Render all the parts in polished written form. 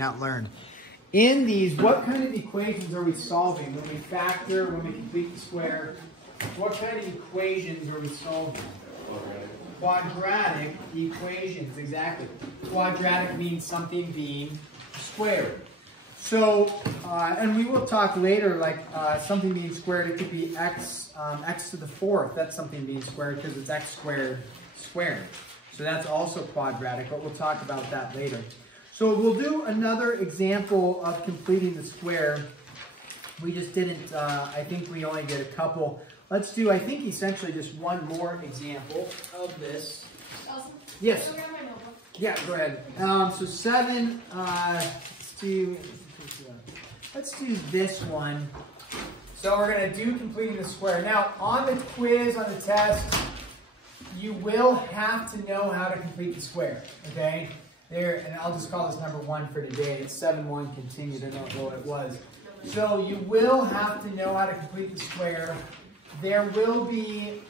not learned. In these, what kind of equations are we solving when we factor, when we complete the square? What kind of equations are we solving? Quadratic equations, exactly. Quadratic means something being squared. So, and we will talk later, like something being squared, it could be x to the fourth. That's something being squared because it's x squared squared. So that's also quadratic, but we'll talk about that later. So we'll do another example of completing the square. We just didn't, I think we only did a couple. Let's do, I think, essentially just one more example of this. Awesome. Yes. Go grab my notebook. Yeah, go ahead. So 7, let's do this one. So we're going to do completing the square. Now, on the quiz, on the test, you will have to know how to complete the square, okay? There, and I'll just call this number 1 for today. It's 7-1 continued. I don't know what it was. So you will have to know how to complete the square. There will be,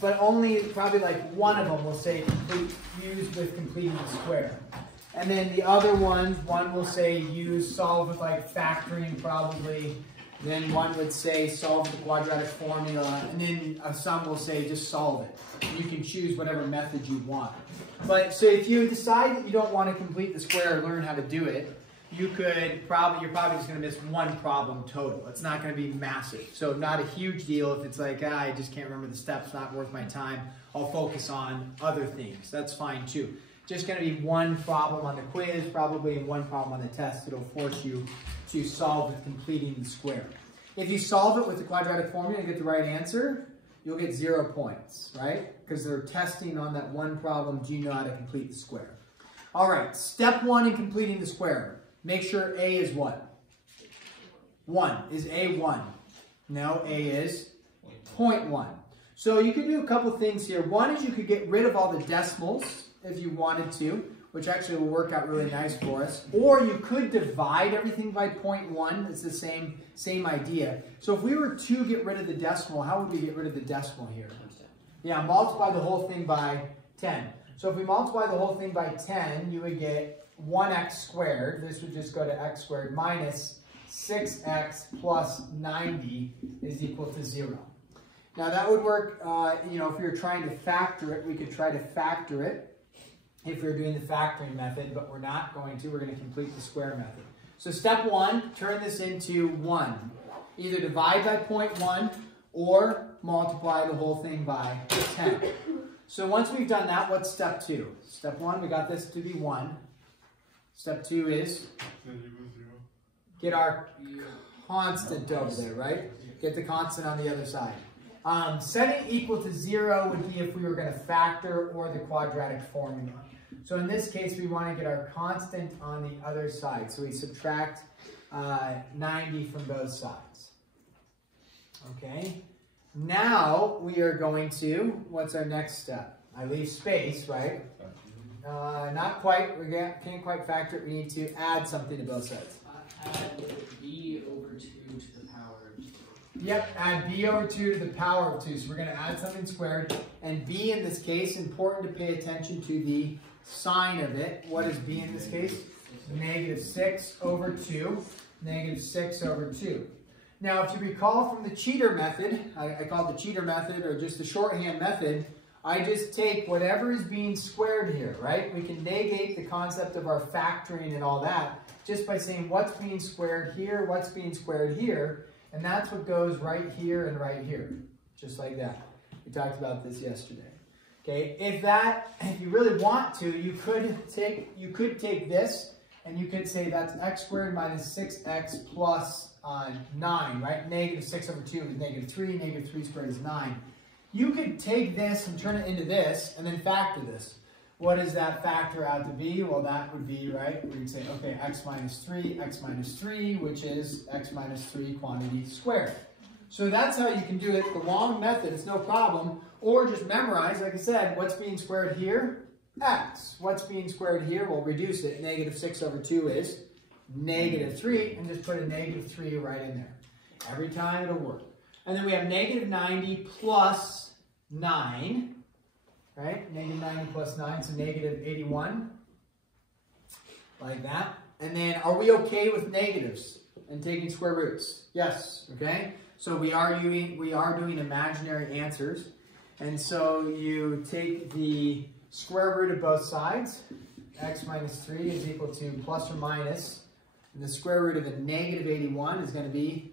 but only probably like one of them will say use with completing the square. And then the other ones, one will say use solve with like factoring probably. Then one would say solve the quadratic formula. And then some will say just solve it. You can choose whatever method you want. But so if you decide that you don't want to complete the square or learn how to do it, you're probably just going to miss one problem total. It's not going to be massive. So not a huge deal if it's like, I just can't remember the steps, not worth my time. I'll focus on other things. That's fine too. Just going to be one problem on the quiz, probably, and one problem on the test. It'll force you to solve with completing the square. If you solve it with the quadratic formula and get the right answer, you'll get 0 points, right? Because they're testing on that one problem, do you know how to complete the square? All right, step 1 in completing the square. Make sure A is what? 1. Is A 1? No, A is 0.1. So you could do a couple things here. One is you could get rid of all the decimals if you wanted to, which actually will work out really nice for us. Or you could divide everything by 0.1. It's the same idea. So if we were to get rid of the decimal, how would we get rid of the decimal here? Yeah, multiply the whole thing by 10. So if we multiply the whole thing by 10, you would get 1x squared. This would just go to x squared minus 6x plus 90 is equal to 0. Now that would work, if we were trying to factor it, we could try to factor it if we were doing the factoring method, but we're not going to. We're going to complete the square method. So step 1, turn this into 1. Either divide by 0.1 or multiply the whole thing by 10. So once we've done that, what's step 2? Step 1, we got this to be 1. Step 2 is get our constant over there, right? Get the constant on the other side. Setting equal to 0 would be if we were going to factor or the quadratic formula. So in this case, we want to get our constant on the other side. So we subtract 90 from both sides. Okay. Now we are going to, what's our next step? I leave space, right? Not quite, we can't quite factor it. We need to add something to both sides. Add b over 2 to the power of 2. Yep, add b over 2 to the power of 2. So we're going to add something squared. And b in this case, important to pay attention to the sign of it. What is b in this case? Negative 6 over 2. Negative 6 over 2. Now, if you recall from the cheater method, I call it the cheater method or just the shorthand method, I just take whatever is being squared here, right? We can negate the concept of our factoring and all that just by saying what's being squared here, what's being squared here, and that's what goes right here and right here, just like that. We talked about this yesterday. Okay, if you really want to, you could take this and you could say that's x squared minus 6x plus 9, right? Negative 6 over 2 is negative 3. Negative 3 squared is 9. You could take this and turn it into this and then factor this. What does that factor out to be? Well, that would be, right, we'd say, okay, x minus 3, which is x minus 3 quantity squared. So that's how you can do it. The long method, it's no problem. Or just memorize, like I said, what's being squared here? X. What's being squared here? We'll reduce it. Negative 6 over 2 is negative 3, and just put a negative 3 right in there. Every time it'll work. And then we have negative 90 plus 9, right? Negative 90 plus 9, so negative 81, like that. And then, are we okay with negatives and taking square roots? Yes, okay? So we are doing imaginary answers. And so you take the square root of both sides. X minus 3 is equal to plus or minus. And the square root of a negative 81 is going to be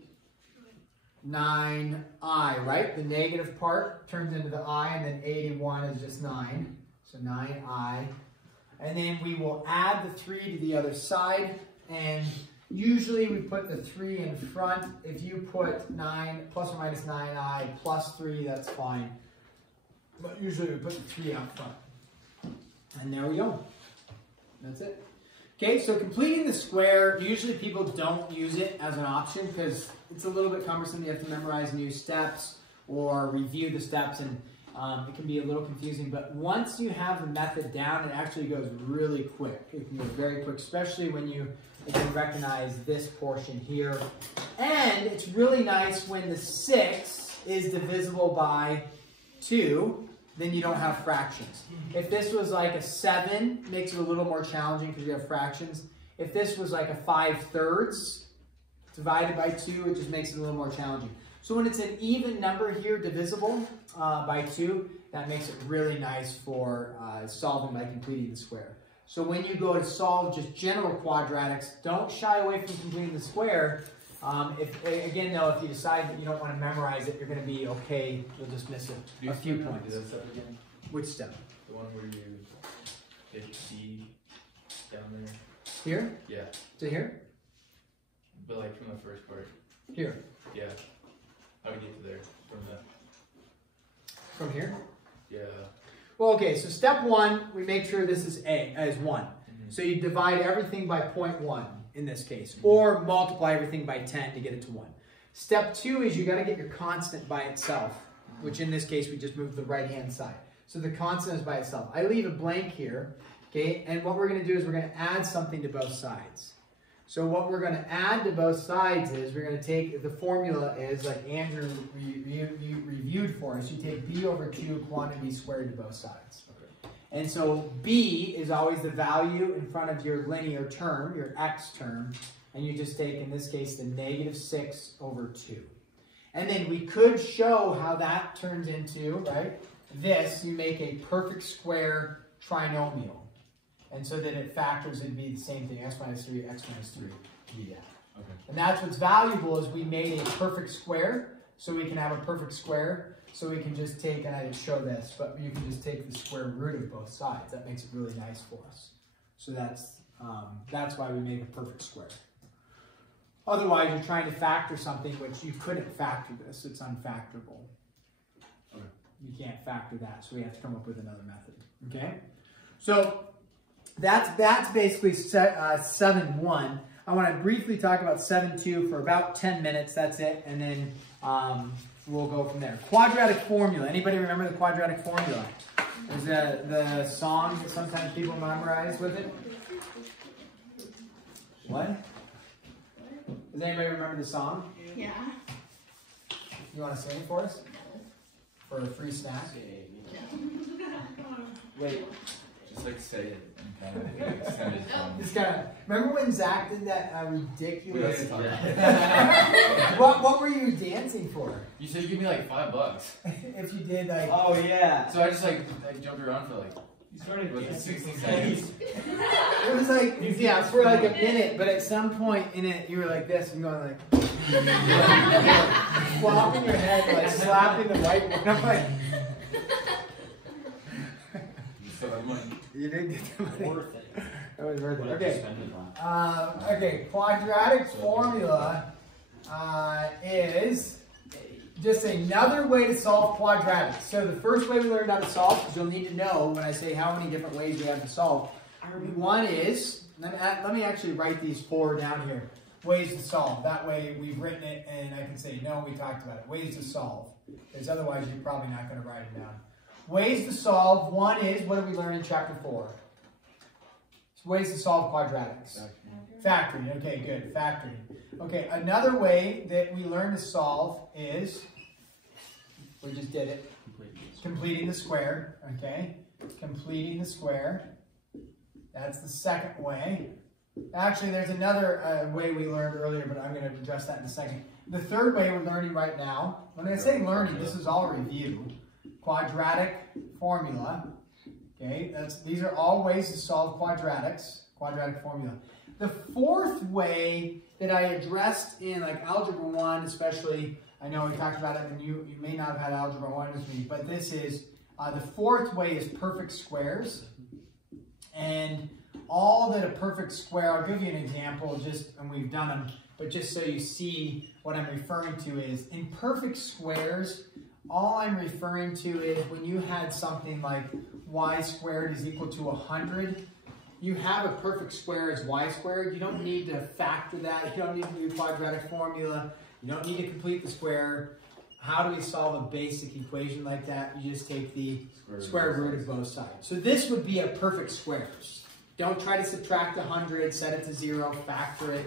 9i, right? The negative part turns into the I, and then 81 is just 9. So 9i. And then we will add the 3 to the other side. And usually we put the 3 in front. If you put 9 plus or minus 9i plus 3, that's fine. But usually we put the 3 out front. And there we go. That's it. Okay, so completing the square, usually people don't use it as an option because it's a little bit cumbersome. You have to memorize new steps or review the steps, and it can be a little confusing. But once you have the method down, it actually goes really quick. It can go very quick, especially when you can recognize this portion here. And it's really nice when the 6 is divisible by 2. Then you don't have fractions. If this was like a 7, makes it a little more challenging because you have fractions. If this was like a 5/3 divided by 2, it just makes it a little more challenging. So when it's an even number here, divisible by 2, that makes it really nice for solving by completing the square. So when you go to solve just general quadratics, don't shy away from completing the square. Again, though, if you decide that you don't want to memorize it, you're going to be okay. You'll just miss a few points. Do that step again? Which step? The one where you hit D down there. Here? Yeah. To here? But like from the first part. Here. Yeah. How do we get to there from that? From here? Yeah. Well, okay, so step 1, we make sure this is is 1. Mm-hmm. So you divide everything by 0.1 in this case, or multiply everything by 10 to get it to 1. Step 2 is you got to get your constant by itself, which in this case we just move the right-hand side. So the constant is by itself. I leave a blank here, okay, and what we're going to do is we're going to add something to both sides. So what we're going to add to both sides is we're going to take, the formula is, like Andrew reviewed for us, you take b over 2 quantity squared to both sides. And so b is always the value in front of your linear term, your x term, and you just take, in this case, the negative 6 over 2. And then we could show how that turns into, right, this, you make a perfect square trinomial. And so that it factors, it'd be the same thing, x minus 3, x minus 3, yeah. Okay. And that's what's valuable is we made a perfect square, so we can have a perfect square. So we can just take, and I didn't show this, but you can just take the square root of both sides. That makes it really nice for us. So that's why we make a perfect square. Otherwise, you're trying to factor something which you couldn't factor this. It's unfactorable. Okay. You can't factor that, so we have to come up with another method. Okay? So that's basically 7-1. I want to briefly talk about 7-2 for about 10 minutes. That's it, and then we'll go from there. Quadratic formula. Anybody remember the quadratic formula? Is the song that sometimes people memorize with it? What? Does anybody remember the song? Yeah. You want to sing it for us? For a free snack? Wait. Just like say it and kind of extend it. Just kind of. Remember when Zach did that ridiculous? Yeah. What were you dancing for? You said give me like $5. If you did like. Oh yeah. So I just like jumped around for like. You started Was it dancing 16 for seconds? It was like, yeah, for like a minute, but at some point in it, you were like this and going like, flopping your head, like slapping the whiteboard. I'm like, So that money. you did get the money. Worth it. That was worth it. Whatever Okay. spend it on. Okay, quadratic formula is just another way to solve quadratics. So the first way we learned how to solve, because you'll need to know when I say how many different ways we have to solve. One is, let me actually write these 4 down here. Ways to solve. That way we've written it and I can say, no, we talked about it. Ways to solve. Because otherwise you're probably not going to write it down. Ways to solve. One is, what did we learn in chapter 4? It's ways to solve quadratics. Factoring. Okay, good. Factoring. Okay, another way that we learn to solve is, we just did it, completing the square. Okay, completing the square. That's the second way. Actually, there's another way we learned earlier, but I'm going to address that in a second. The third way we're learning right now, when I say learning, this is all review. Quadratic formula. Okay, these are all ways to solve quadratics. Quadratic formula. The fourth way that I addressed in like Algebra 1, especially, I know we talked about it, and you may not have had Algebra 1 with me, but this is, the fourth way is perfect squares. And all that a perfect square, I'll give you an example, and we've done them, but just so you see what I'm referring to is, in perfect squares, all I'm referring to is when you had something like y squared is equal to 100, you have a perfect square as y squared. You don't need to factor that. You don't need to do quadratic formula. You don't need to complete the square. How do we solve a basic equation like that? You just take the square root of both sides. So this would be a perfect squares. Don't try to subtract 100, set it to 0, factor it.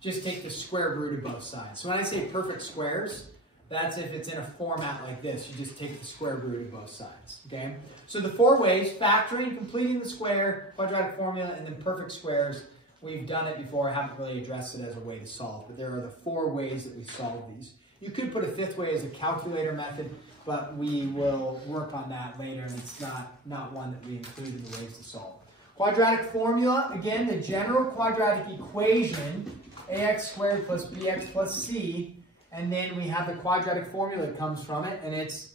Just take the square root of both sides. So when I say perfect squares, that's if it's in a format like this. You just take the square root of both sides. Okay? So the four ways: factoring, completing the square, quadratic formula, and then perfect squares. We've done it before. I haven't really addressed it as a way to solve, but there are the four ways that we solve these. You could put a fifth way as a calculator method, but we will work on that later, and it's not one that we include in the ways to solve. Quadratic formula, again, the general quadratic equation, ax squared plus bx plus c, and then we have the quadratic formula that comes from it, and it's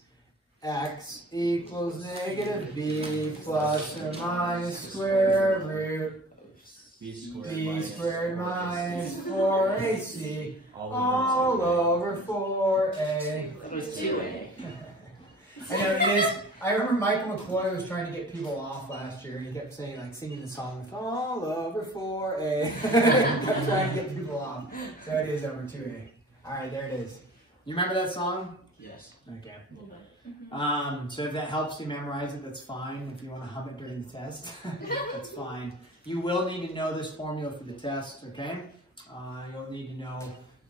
x equals negative b plus or minus square root b squared minus 4ac all over 4a. It was 2a. I know it is. I remember Michael McCoy was trying to get people off last year. He kept saying, like, singing the song all over 4a. Kept trying to get people off. So it is over 2a. All right, there it is. You remember that song? Yes. Okay. So if that helps you memorize it, that's fine. If you want to hum it during the test, that's fine. You will need to know this formula for the test, okay? You'll need to know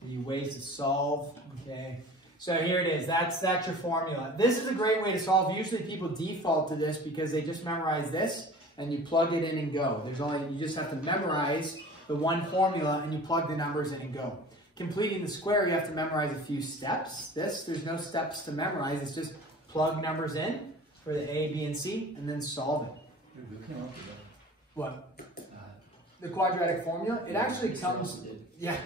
the ways to solve, okay? So here it is. That's your formula. This is a great way to solve. Usually people default to this because they just memorize this and you plug it in and go. You just have to memorize the one formula and you plug the numbers in and go. Completing the square, you have to memorize a few steps. There's no steps to memorize. It's just plug numbers in for the A, B, and C, and then solve it. What? The quadratic formula? It actually comes, yeah,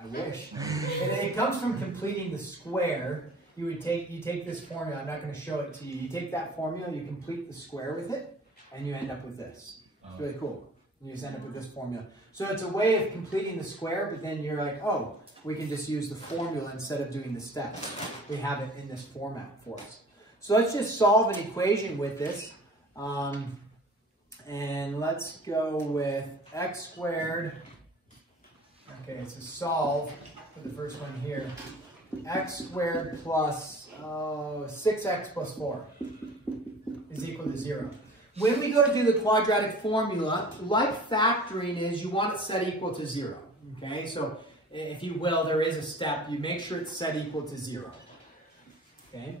I wish. It comes from completing the square. You take this formula, I'm not going to show it to you. You take that formula, you complete the square with it, and you end up with this. It's really cool. You just end up with this formula. So it's a way of completing the square, but then you're like, oh, we can just use the formula instead of doing the steps. We have it in this format for us. So let's just solve an equation with this. And let's go with x squared. Okay, it's a solve for the first one here. X squared plus 6x plus 4 is equal to 0. When we go to do the quadratic formula, like factoring is, you want it set equal to 0. Okay, so if you will, there is a step. You make sure it's set equal to 0. Okay.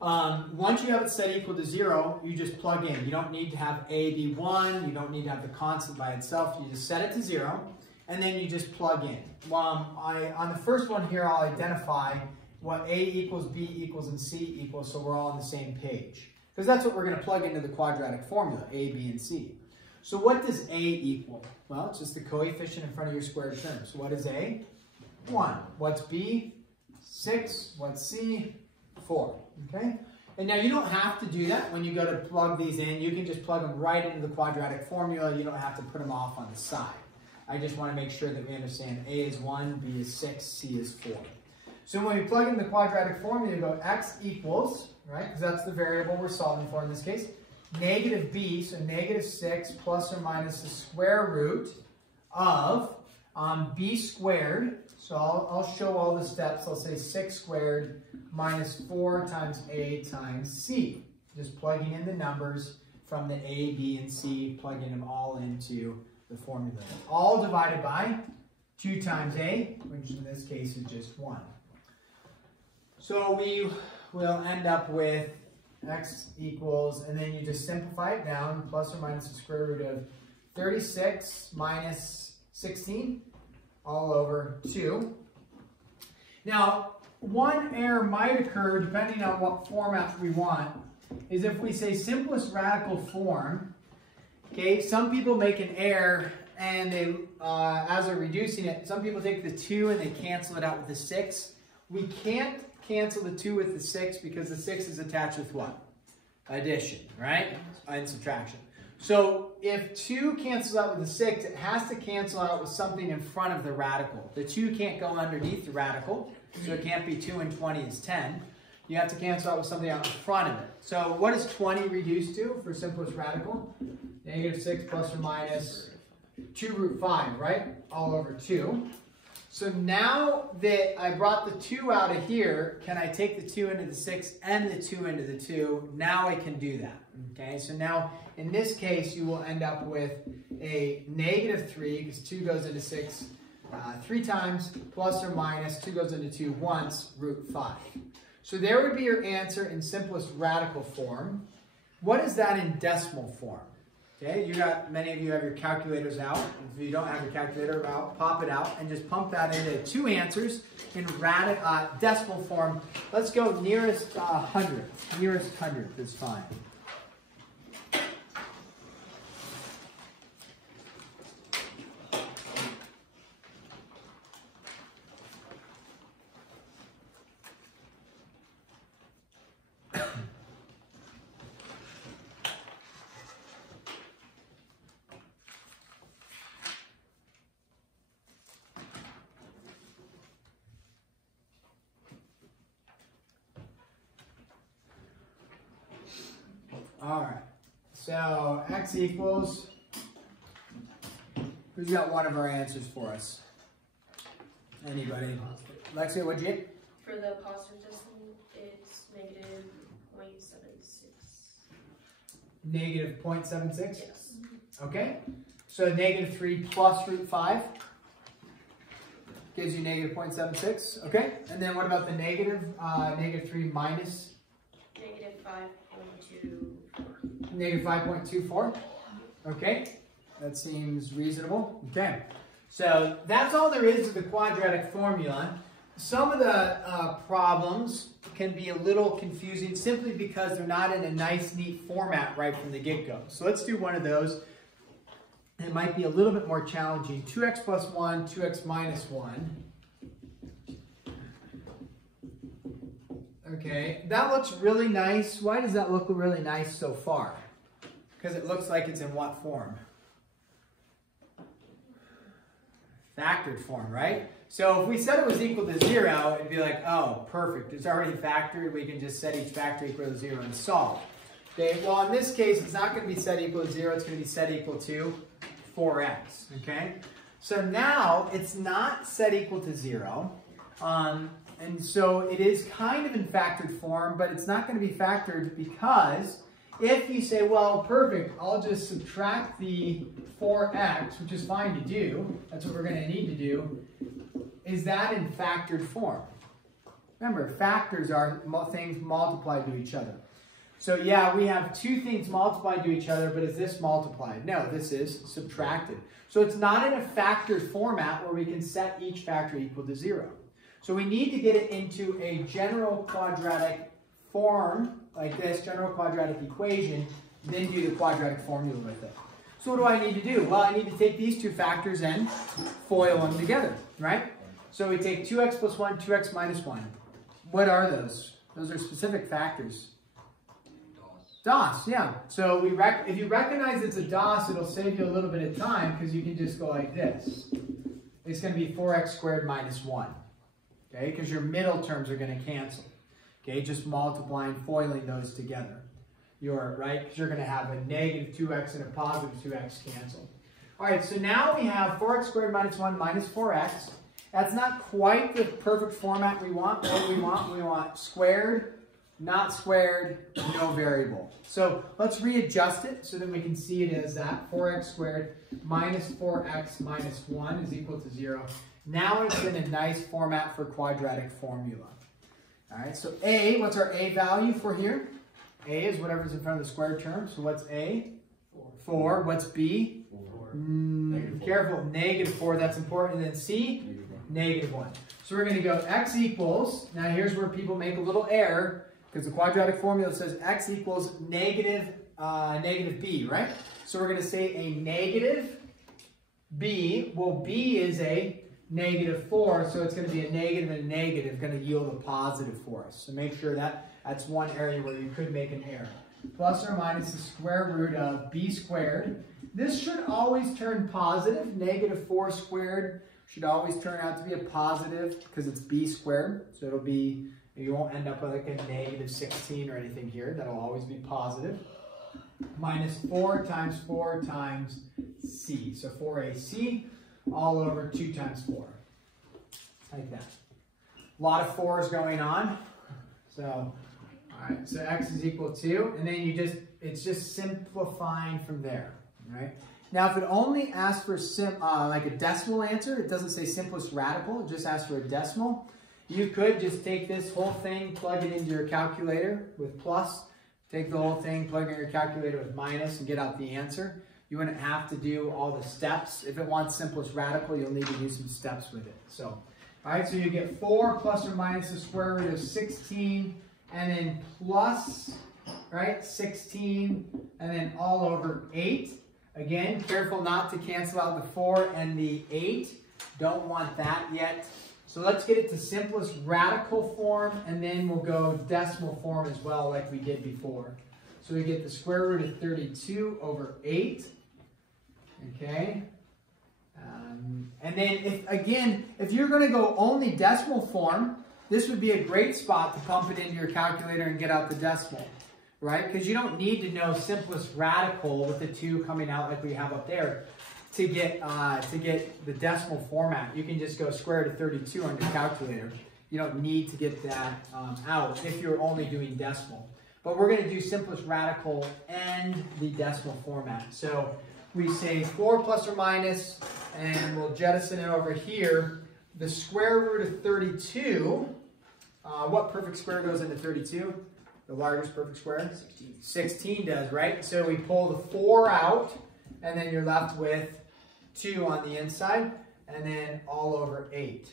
Once you have it set equal to 0, you just plug in. You don't need to have a be 1. You don't need to have the constant by itself. You just set it to 0, and then you just plug in. On the first one here, I'll identify what a equals, b equals, and c equals, so we're all on the same page. Because that's what we're going to plug into the quadratic formula, a, b, and c. So what does a equal? Well, it's just the coefficient in front of your squared term. So what is a? 1. What's b? 6. What's c? 4. Okay? And now you don't have to do that when you go to plug these in. You can just plug them right into the quadratic formula. You don't have to put them off on the side. I just want to make sure that we understand a is 1, b is 6, c is 4. So when we plug in the quadratic formula, you go x equals, right, because that's the variable we're solving for in this case, negative b, so negative 6 plus or minus the square root of b squared. So I'll show all the steps. I'll say 6 squared minus 4 times a times c. Just plugging in the numbers from the a, b, and c, plugging them all into the formula. All divided by 2 times a, which in this case is just 1. So we will end up with x equals, and then you just simplify it down, plus or minus the square root of 36 minus 16 all over 2. Now, one error might occur, depending on what format we want, is if we say simplest radical form. Okay, some people make an error, and they, as they're reducing it, some people take the 2 and they cancel it out with the 6. We can't cancel the 2 with the 6 because the 6 is attached with what? Addition, right? And subtraction. So if 2 cancels out with the 6, it has to cancel out with something in front of the radical. The 2 can't go underneath the radical, so it can't be 2 and 20 is 10. You have to cancel out with something out in front of it. So what is 20 reduced to for simplest radical? Negative 6 plus or minus 2 root 5, right? All over 2. So now that I brought the 2 out of here, can I take the 2 into the 6 and the 2 into the 2? Now I can do that. Okay, so now in this case, you will end up with a negative 3, because 2 goes into 6 3 times, plus or minus 2 goes into 2 once, root 5. So there would be your answer in simplest radical form. What is that in decimal form? Okay, many of you have your calculators out. If you don't have your calculator out, pop it out and just pump that into 2 answers in decimal form. Let's go nearest 100th. Nearest 100th is fine. All right, so x equals, who's got one of our answers for us? Anybody? Lexia, what'd you get? For the positive decimal, it's negative 0.76. Negative 0.76? Yes. Okay, so negative 3 plus root 5 gives you negative 0.76, okay? And then what about the negative? Negative 3 minus? Negative 5.24. Negative 5.24, okay? That seems reasonable, okay? So that's all there is to the quadratic formula. Some of the problems can be a little confusing simply because they're not in a nice, neat format right from the get-go. So let's do one of those. It might be a little bit more challenging. 2x plus 1, 2x minus 1. Okay, that looks really nice. Why does that look really nice so far? Because it looks like it's in what form? Factored form, right? So if we said it was equal to 0, it'd be like, oh, perfect. It's already factored. We can just set each factor equal to 0 and solve. Okay, well, in this case, it's not going to be set equal to 0. It's going to be set equal to 4x, okay? So now it's not set equal to 0. And so it is kind of in factored form, but it's not going to be factored because if you say, well, perfect, I'll just subtract the 4x, which is fine to do, that's what we're going to need to do, is that in factored form? Remember, factors are things multiplied to each other. So yeah, we have 2 things multiplied to each other, but is this multiplied? No, this is subtracted. So it's not in a factored format where we can set each factor equal to 0. So we need to get it into a general quadratic form, like this, general quadratic equation, then do the quadratic formula with it. So what do I need to do? Well, I need to take these 2 factors and FOIL them together, right? So we take 2x plus 1, 2x minus 1. What are those? Those are specific factors. DOS, yeah. So if you recognize it's a DOS, it'll save you a little bit of time because you can just go like this. It's going to be 4x squared minus 1. Okay, because your middle terms are going to cancel. Okay, just multiplying, foiling those together. Right? Because you're going to have a negative 2x and a positive 2x cancel. All right, so now we have 4x squared minus 1 minus 4x. That's not quite the perfect format we want. What do we want? We want squared, not squared, no variable. So let's readjust it so that we can see it as that. 4x squared minus 4x minus 1 is equal to 0. Now it's in a nice format for quadratic formula. All right, so A, what's our A value for here? A is whatever's in front of the squared term. So what's A? 4. What's B? 4. Negative 4. Careful, negative 4, that's important. And then C, negative 1. So we're going to go x equals, now here's where people make a little error, because the quadratic formula says x equals negative b, right? So we're going to say a negative b, well b is a negative 4, so it's going to be a negative and a negative, going to yield a positive for us. So make sure that's one area where you could make an error. Plus or minus the square root of b squared. This should always turn positive. Negative 4 squared should always turn out to be a positive because it's b squared. So it'll be, you won't end up with like a negative 16 or anything here. That'll always be positive. Minus 4 times c. So 4ac all over 2 times 4. Like that. A lot of 4s going on. So, all right, so x is equal to, and then it's just simplifying from there, right? Now, if it only asks for like a decimal answer, it doesn't say simplest radical, it just asks for a decimal. You could just take this whole thing, plug it into your calculator with plus, take the whole thing, plug it in your calculator with minus, and get out the answer. You wouldn't have to do all the steps. If it wants simplest radical, you'll need to do some steps with it. So, all right, so you get 4 plus or minus the square root of 16, and then plus, right, 16, and then all over 8. Again, careful not to cancel out the 4 and the 8. Don't want that yet. So let's get it to simplest radical form, and then we'll go decimal form as well like we did before. So we get the square root of 32 over 8. Okay. And then, if you're going to go only decimal form, this would be a great spot to pump it into your calculator and get out the decimal, right? Because you don't need to know simplest radical with the 2 coming out like we have up there to get the decimal format. You can just go square root of 32 on your calculator. You don't need to get that out if you're only doing decimal. But we're going to do simplest radical and the decimal format. So we say 4 plus or minus, and we'll jettison it over here. The square root of 32, what perfect square goes into 32? The largest perfect square? 16 does, right? So we pull the 4 out, and then you're left with 2 on the inside, and then all over 8.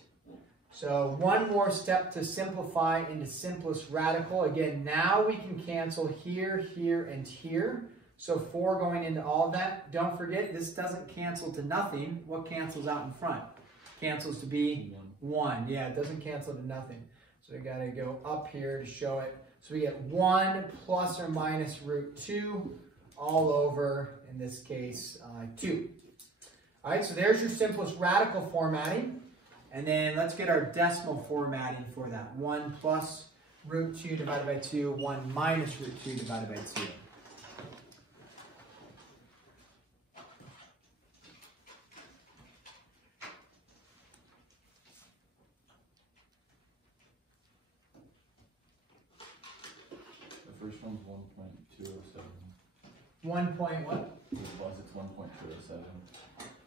So one more step to simplify into simplest radical. Again, now we can cancel here, here, and here. So 4 going into all of that. Don't forget, this doesn't cancel to nothing. What cancels out in front? Cancels to be 1. Yeah, it doesn't cancel to nothing. So we got to go up here to show it. So we get 1 plus or minus root 2 all over, in this case, 2. All right, so there's your simplest radical formatting. And then let's get our decimal formatting for that. 1 plus root 2 divided by 2, 1 minus root 2 divided by 2. The first one's 1.207. 1 point what? Plus it's 1.207.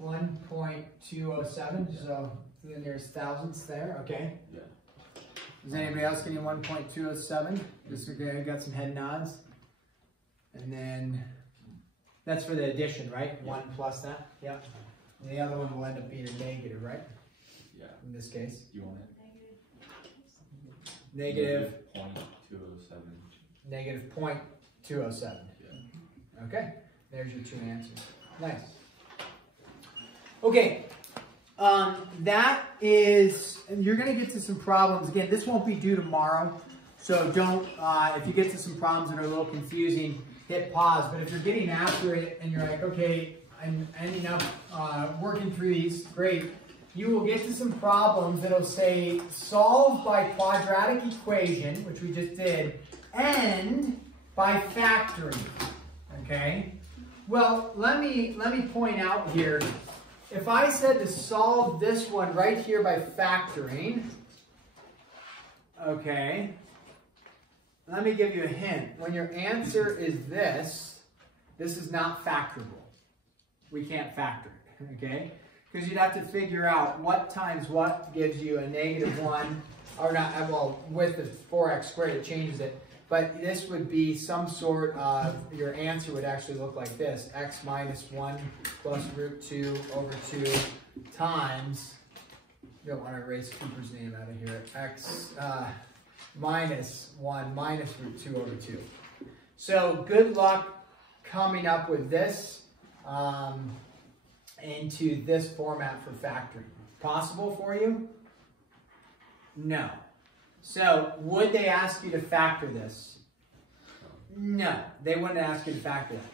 1.207, so then there's thousandths there, okay. Yeah. Is anybody else getting 1.207? Just okay, got some head nods. And then that's for the addition, right? 1 plus that, yeah. And the other one will end up being a negative, right? Yeah. In this case. Do you want it? Negative 0.207. negative 0.207. Yeah. Okay, there's your 2 answers. Nice. Okay, that is, and you're going to get to some problems. Again, this won't be due tomorrow, so don't, if you get to some problems that are a little confusing, hit pause. But if you're getting after it and you're like, okay, I'm ending up working through these, great. You will get to some problems that'll say solve by quadratic equation, which we just did, and by factoring, okay? Well, let me point out here, if I said to solve this one right here by factoring, okay, let me give you a hint. When your answer is this is not factorable. We can't factor it, okay? Because you'd have to figure out what times what gives you a negative 1, or not, well, with the 4x squared, it changes it. but this would be some sort of, your answer would actually look like this. X minus 1 plus root 2 over 2 times, you don't want to erase Cooper's name out of here, X minus 1 minus root 2 over 2. So good luck coming up with this into this format for factoring. Possible for you? No. So would they ask you to factor this? No, they wouldn't ask you to factor that.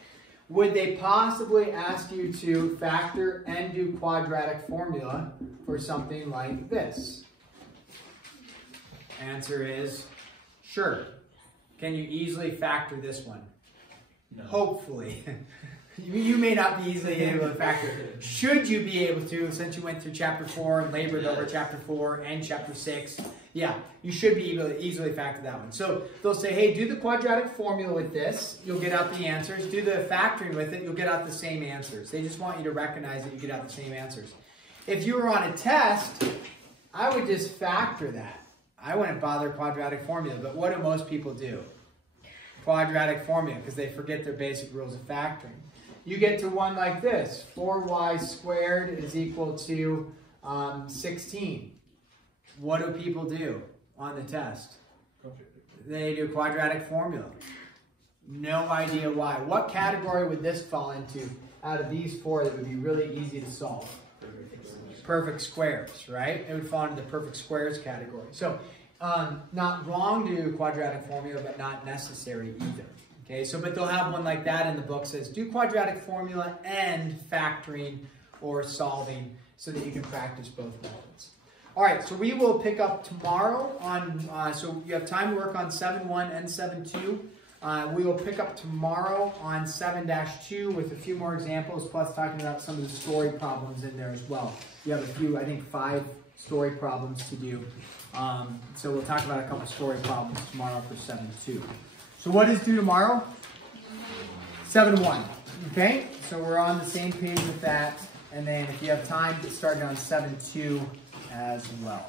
Would they possibly ask you to factor and do quadratic formula for something like this? Answer is sure. Can you easily factor this one? No. Hopefully. You may not be easily able to factor it. Should you be able to, since you went through chapter 4 and labored over chapter 4 and chapter 6, yeah, you should be able to easily factor that one. So they'll say, hey, do the quadratic formula with this, you'll get out the answers. Do the factoring with it, you'll get out the same answers. They just want you to recognize that you get out the same answers. If you were on a test, I would just factor that. I wouldn't bother quadratic formula, but what do most people do? Quadratic formula, because they forget their basic rules of factoring. You get to one like this, 4y squared is equal to 16. What do people do on the test? They do quadratic formula. No idea why. What category would this fall into out of these 4 that would be really easy to solve? Perfect squares, right? It would fall into the perfect squares category. So not wrong to do quadratic formula, but not necessary either. Okay, so but they'll have one like that in the book, says do quadratic formula and factoring or solving so that you can practice both methods. All right, so we will pick up tomorrow on, so you have time to work on 7.1 and 7.2. We will pick up tomorrow on 7-2 with a few more examples, plus talking about some of the story problems in there as well. You have a few, I think 5 story problems to do. So we'll talk about a couple story problems tomorrow for 7.2. So what is due tomorrow? 7.1. Okay, so we're on the same page with that. And then if you have time, get started on 7.2 as well.